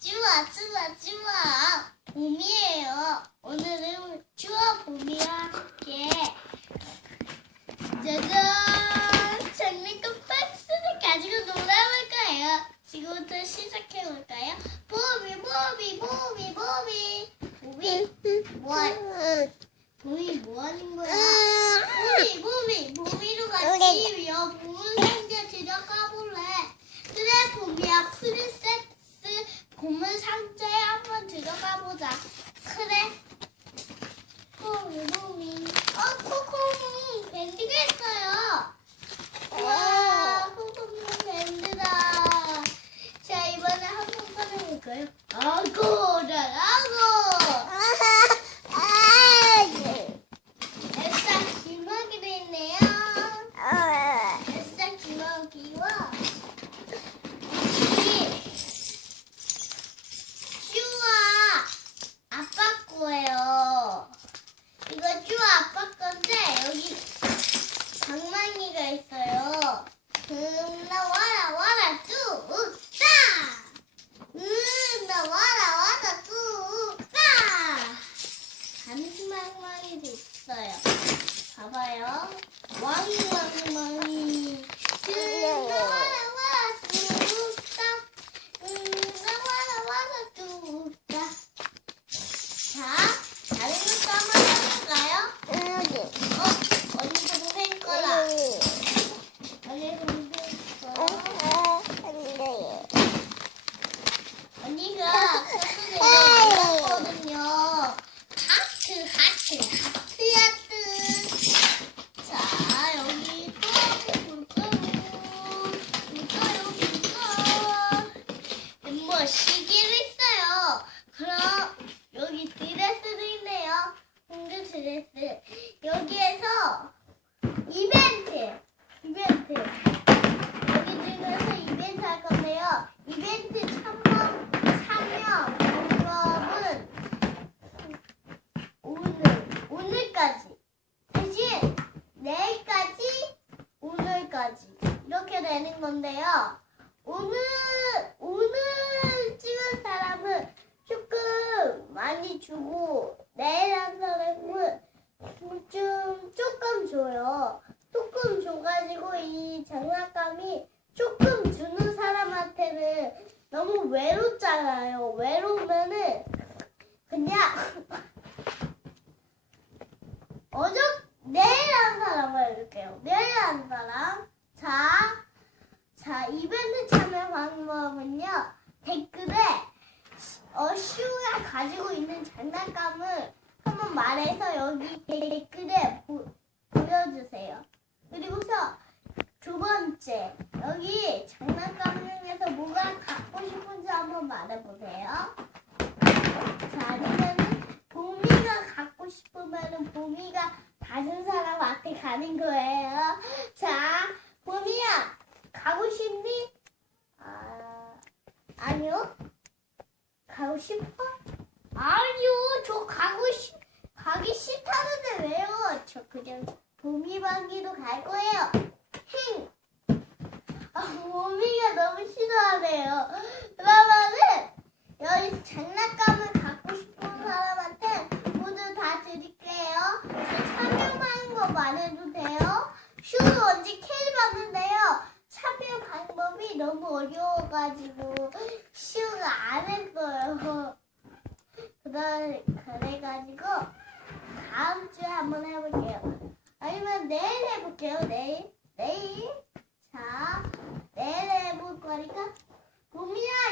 쭈아 쭈아 쭈아 봄이에요. 오늘은 쭈아 봄이와 함께 짜잔 장미꽃 박스를 가지고 놀아볼 거예요. 지금부터 시작해 볼까요? 봄이 봄이 봄이 봄이 봄이 뭐 봄이 뭐 하는 거야? 봄이 봄이 봄이로 같이 여 봄은 상자 들어가 볼래? 그래 봄이야 프린세스 봄은 상자에 한번 들어가 보자. 그래. 봄이 봄이. 어 코코미 밴드가 있어요. 와 코코미 밴드다. 자 이번에 한번 꺼내볼까요? 아고 잘하고. 엘사 기막이 있네요. 엘사 기막이와 이 쭈아 아빠 거예요. 쭈아 아빠 건데 여기 방망이가 있어요. 음 나 와라 와라 쭈우따. 음나 와라 와라 쭈우따. 감시망망이도 있어요. 봐봐요. 왕망망이. 음나 와라 와라 쭈우따. 음나 와라 와라 쭈우따. 자, 다른 것도 한번 해볼까요? 어, 언니 동생 거다. 언니 동생 거. 언니가 카톡에 올렸거든요. 하트, 하트, 하트, 하트. 자, 여기 또 볼까요? 볼까요? 볼까? 뭐 시계를 있어요. 그럼 여기 드레스도 있네요. 공주 드레스. 여기에서 이벤트, 이벤트. 여기 중에서 이벤트 할 건데요. 이벤트 참여, 참여 방법은 오늘, 오늘까지. 대신 내일까지, 오늘까지. 이렇게 되는 건데요. 오늘, 찍은 사람은 조금 많이 주고, 내일 한 사람은 좀 조금 줘요. 조금 줘가지고 이 장난감이 조금 주는 사람한테는 너무 외롭잖아요. 외로우면은 그냥 어저 내일 한 사람을 해줄게요. 내일 한 사람. 자, 자 이벤트 참여 방법은요. 댓글에 어 슈가 가지고 있는 장난감을 한번 말해서 여기 댓글에 보, 보여주세요. 그리고서 두 번째 여기 장난감 중에서 뭐가 갖고 싶은지 한번 말해보세요. 자 아니면은 봄이가 갖고 싶으면은 봄이가 다른 사람한테 가는 거예요. 자 봄이야 가고 싶니? 아 아니요. 가고 싶어? 아니요, 저 가고 싶, 가기 싫다는데 왜요? 저 그냥 봄이방기로 갈 거예요. 힝! 아, 봄이가 너무 싫어하네요. 그러면은, 여기 장난감을 갖고 싶은 사람한테 모두 다 드릴게요. 저 참여하는 거 말해도 돼요? 슈도 언제 캐리 받는데요. 참여 방법이 너무 어려워가지고, 슈가 안 했어요. 그래, 그래가지고 다음 주에 한번 해볼게요. 아니면 내일 해볼게요. 내일. 내일. 자, 내일 해볼 거니까 봄이야.